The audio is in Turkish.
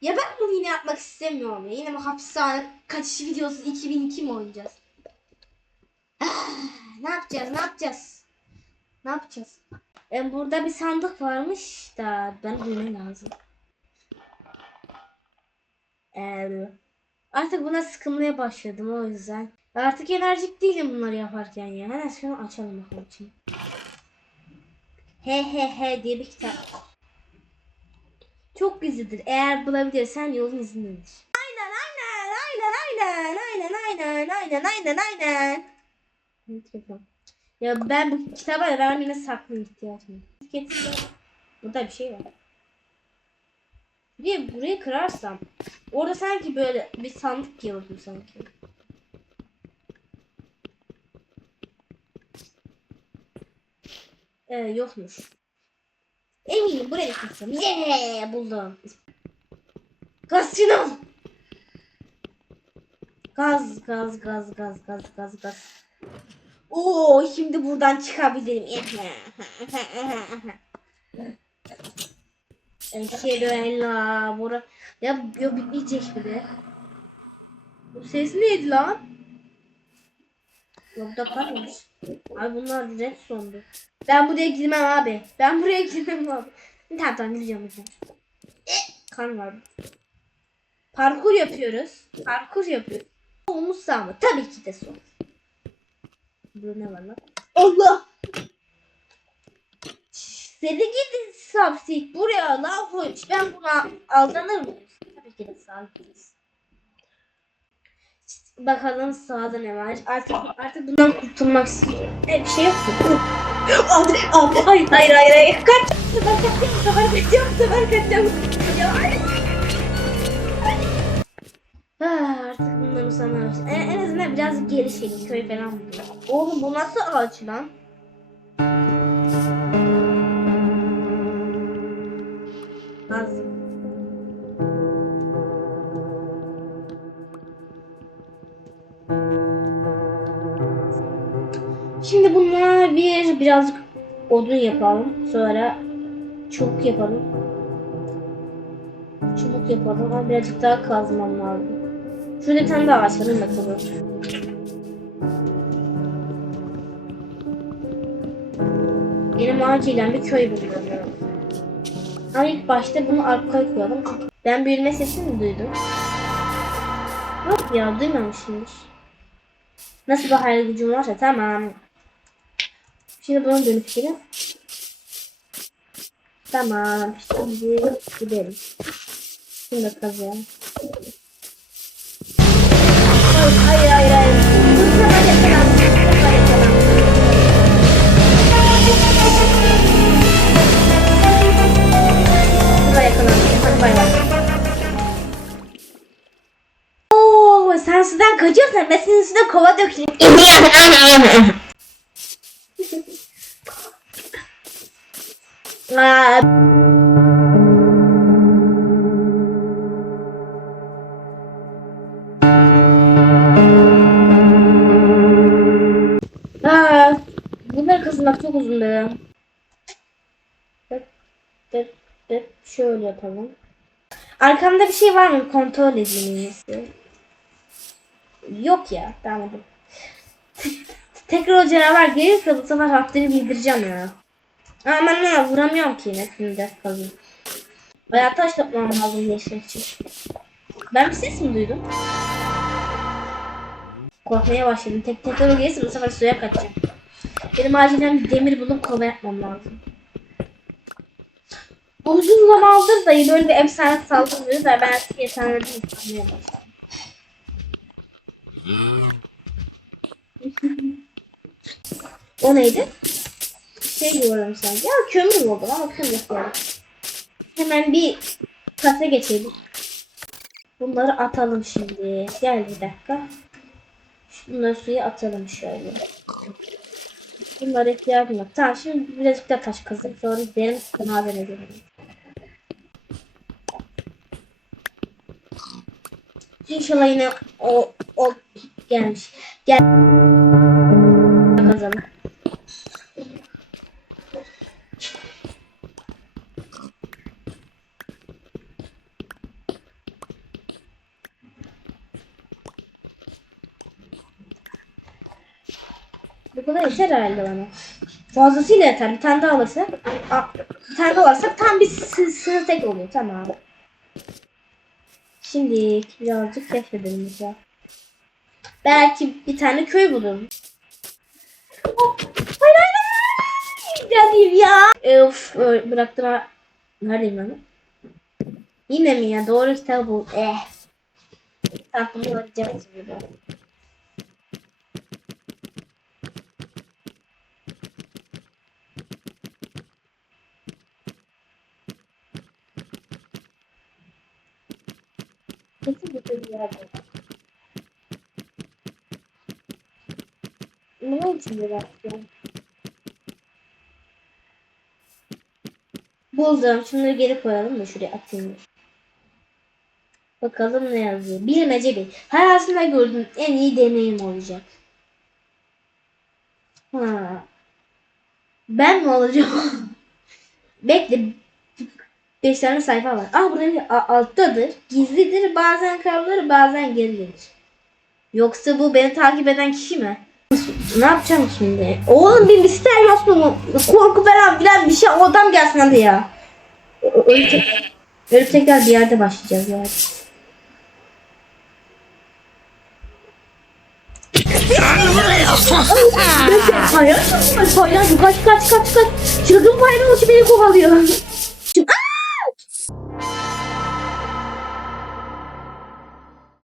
Ya ben bunu yine yapmak istemiyorum ya. Yine mi hapishane kaçış videosu 2002 mi oynayacağız? Ah, ne yapacağız? Ne yapacağız? Ne yapacağız? E, burada bir sandık varmış da ben bulmam lazım. Ee, artık buna sıkılmaya başladım o yüzden. Artık enerjik değilim bunları yaparken ya. Hemen şunu açalım bakalım için. He he he diye bir kitap. Çok gizlidir. Eğer bulabilirsen yolun izindedir. Aynen aynen aynen aynen aynen aynen aynen aynen aynen. Yapalım. Ya ben bu kitaba da ben yine ihtiyacım. var. Getir. Burada bir şey var. Bir burayı kırarsam orada sanki böyle bir sandık gördüm sanki. Ee, yokmuş. Eminim buraya kırsam. Yeah buldum. Gazino. Gaz gaz gaz gaz gaz gaz gaz. Oo şimdi buradan çıkabilirim. Eşhedü en la bura. Ya, ya bitmeyecek bile. Bu ses neydi lan? Yolda kalmış. Abi bunlar red sondu. Ben buraya girmem abi. Ben buraya girmem abi. Tamam tamam gireceğim gireceğim. Eh, Kan var. Parkur yapıyoruz. Parkur yapıyoruz. Omuz sağ mı? Tabii ki de sol. Burada ne var lan? Allah! Seni gidin sapsik buraya lan hoş. Ben buna aldanır mıyım? Tabii ki de sağ gideriz. Bakalım sağda ne var. Artık artık bundan kurtulmak istiyorum. E, şey yok mu? Abi, hayır, hayır, hayır, hayır. Kaç. Bu sefer kaçacağım, bu sefer kaçacağım, sefer kaçacağım. Ya. Ah, artık bundan usanıyoruz. En, en azından biraz gelişelim. Köy falan. Oğlum bu nasıl ağaç lan? Şimdi bunlar bir birazcık odun yapalım. Sonra çubuk yapalım. Çubuk yapalım. Ama birazcık daha kazmam lazım. Şurada bir tane daha. Hadi bakalım. Benim acilen bir köy lazım. Ama ilk başta bunu arkaya koyalım. Ben büyüme sesini duydum? Yok ya duymamışımdır. Nasıl bir hayal gücüm varsa tamam. Şimdi bunu dönüştürelim. Tamam. Şimdi gidelim. Şimdi de kazıyalım. Hayır hayır hayır. Senin üstüne kova dökeyim. Aa, Aa, bunları kazımak çok uzun be. Dıt, dıt, dıt. Şöyle yapalım. Arkamda bir şey var mı? Kontrol edeyim. Yok ya. Tamam. Tekrar o canavar gelirse bu sefer haftayı bildireceğim ya. Ama ben ne vuramıyorum ki yine şimdi kazın. Bayağı taş toplamam lazım geçmek için. Ben bir ses mi duydum? Korkmaya başladım. Tek tekrar o gelirse bu sefer suya kaçacağım. Benim acilen bir demir bulup kova yapmam lazım. Uzun zamandır da böyle bir efsane saldırmıyoruz da ben artık yıkmaya başladım. O neydi? Şey diyorum sen. Ya kömür oldu ama kömür yapıyorum. Hemen bir kasa geçelim. Bunları atalım şimdi. Gel bir dakika. Bunları suya atalım şöyle. Bunlara ihtiyacım yok. Tamam şimdi birazcık da taş kazıp sonra derin madene girelim. İnşallah yine o o gelmiş. Gel. Bakalım. Bu kadar yeter herhalde bana. Fazlasıyla yeter. Bir tane daha alırsak. Bir tane daha alırsak tam bir sınır tek oluyor. Tamam. Şimdi birazcık keşfedelim mesela. Belki bir tane köy bulurum. Oh, Hayır hayır hayır. Ya. E, Of bıraktım ha. Neredeyim ben? Yine mi ya? Doğru kitap bul. Eh. Aklımı arayacağım şimdi. Kesin bir yerde. Ne için bıraktım? Buldum. Şunları geri koyalım da şuraya atayım. Bakalım ne yazıyor. Bilmece bir. Hayatımda gördüğüm en iyi deneyim olacak. Ha. Ben mi olacağım? Bekle. 5 tane sayfa var. Ah burada bir alttadır. Gizlidir. Bazen kavulur bazen geri gelir. Yoksa bu beni takip eden kişi mi? Ne yapacağım şimdi? Oğlum bir ister yok mu? Korku falan filan bir şey o adam gelsin hadi ya. Tek- ölüp tekrar bir yerde başlayacağız yani. Hayır, hayır, kaç kaç kaç kaç. Çılgın bayram beni kovalıyor.